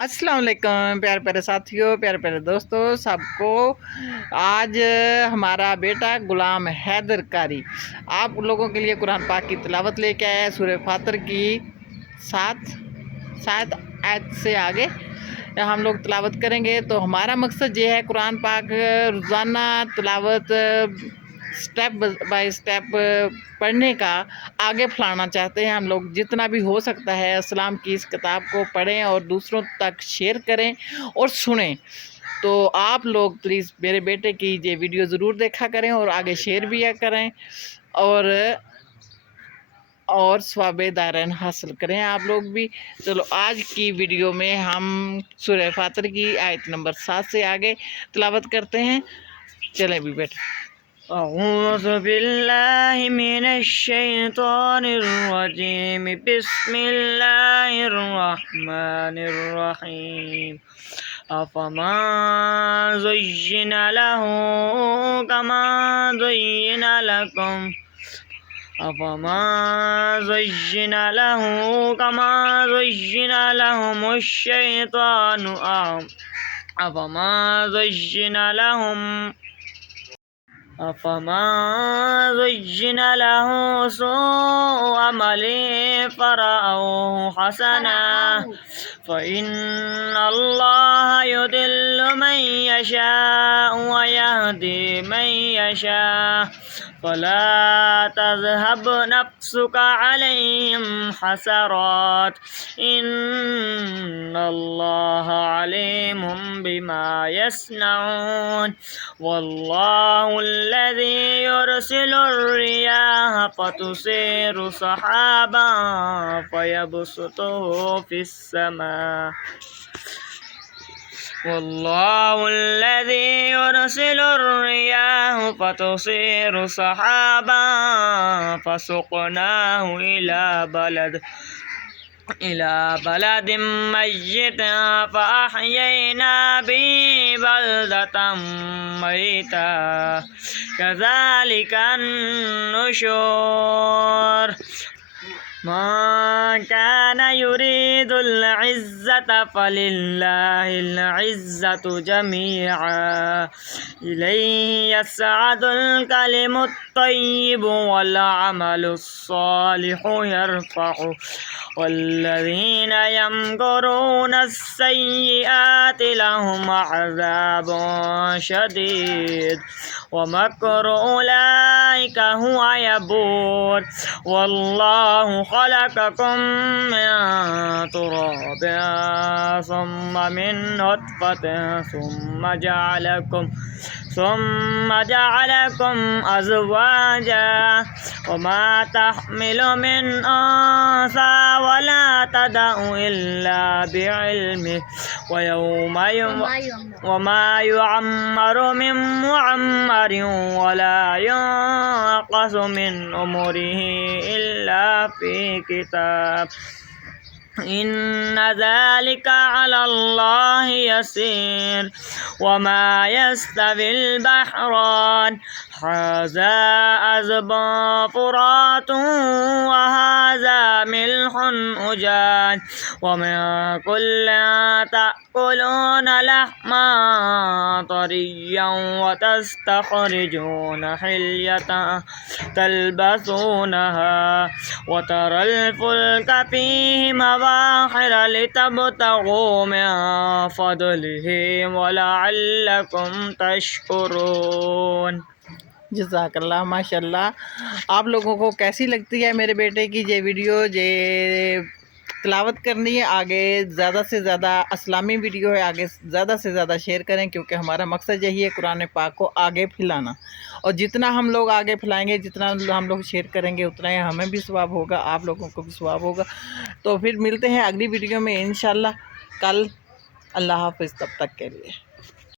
अस्सलाम वालेकुम प्यारे प्यारे साथियों, प्यारे प्यारे दोस्तों सबको। आज हमारा बेटा गुलाम हैदर कारी आप लोगों के लिए कुरान पाक की तिलावत लेके आया है। सूरह फातिर की 7 आयत से आगे हम लोग तिलावत करेंगे। तो हमारा मकसद ये है कुरान पाक रोज़ाना तिलावत स्टेप बाय स्टेप पढ़ने का आगे फैलाना चाहते हैं हम लोग। जितना भी हो सकता है इस्लाम की इस किताब को पढ़ें और दूसरों तक शेयर करें और सुनें। तो आप लोग प्लीज़ मेरे बेटे की ये वीडियो ज़रूर देखा करें और आगे शेयर भी करें और सवाबे दारन हासिल करें आप लोग भी। चलो आज की वीडियो में हम सूरह फातिर की आयत नंबर 7 से आगे तिलावत करते हैं। चलें भी बेटे। أعوذ بالله من الشيطان الرجيم بسم الله الرحمن الرحيم أفمن زين له كما زين لكم الشيطان أفمن زين له سوء عمله فرأوه حسنا فإن الله يضل من يشاء ويهدي من يشاء فلا تذهب نفسك عليهم حسرات إن الله عليم بما يصنعون والله الذي يرسل الرياح فتثير سحابا فيبسطه في السماء والله الذي يرسل الرياح فتثير سحابا فسقناه إلى بلد ميت فأحيينا به بلدة ميتا كذلك النشور من كان يريد العزة فلله العزة جميعا إليه يسعد الكلم الطيب والعمل الصالح يرفعه والذين يمكرون السيئات لهم عذاب شديد ومكر أولئك هو يبور والله خلقكم من تراب ثم من نطفة ثم جعلكم أزواجا وما تحمل من أنثى ولا تدع إلا بعلمه وما يعمر من معمر ولا ينقص من عمره إلا في كتاب إن ذلك على الله يسير وما يستوي البحران هذا عذب فرات وهذا ملح أجاج ومن كل تأكلون لحما طريا وتستخرجون حلية تلبسونها وترى الفلك فيه مواخر لتبتغوا من فضله ولعلكم تشكرون। जज़ाकल्लाह माशाल्लाह। आप लोगों को कैसी लगती है मेरे बेटे की ये वीडियो? ये तिलावत करनी है, आगे ज़्यादा से ज़्यादा इस्लामी वीडियो है, आगे ज़्यादा से ज़्यादा शेयर करें क्योंकि हमारा मकसद यही है कुरान पाक को आगे फैलाना। और जितना हम लोग आगे फैलाएंगे, जितना हम लोग शेयर करेंगे, उतना ही हमें भी सवाब होगा, आप लोगों को भी सवाब होगा। तो फिर मिलते हैं अगली वीडियो में इंशाल्लाह कल। अल्लाह हाफ़िज़, तब तक के लिए।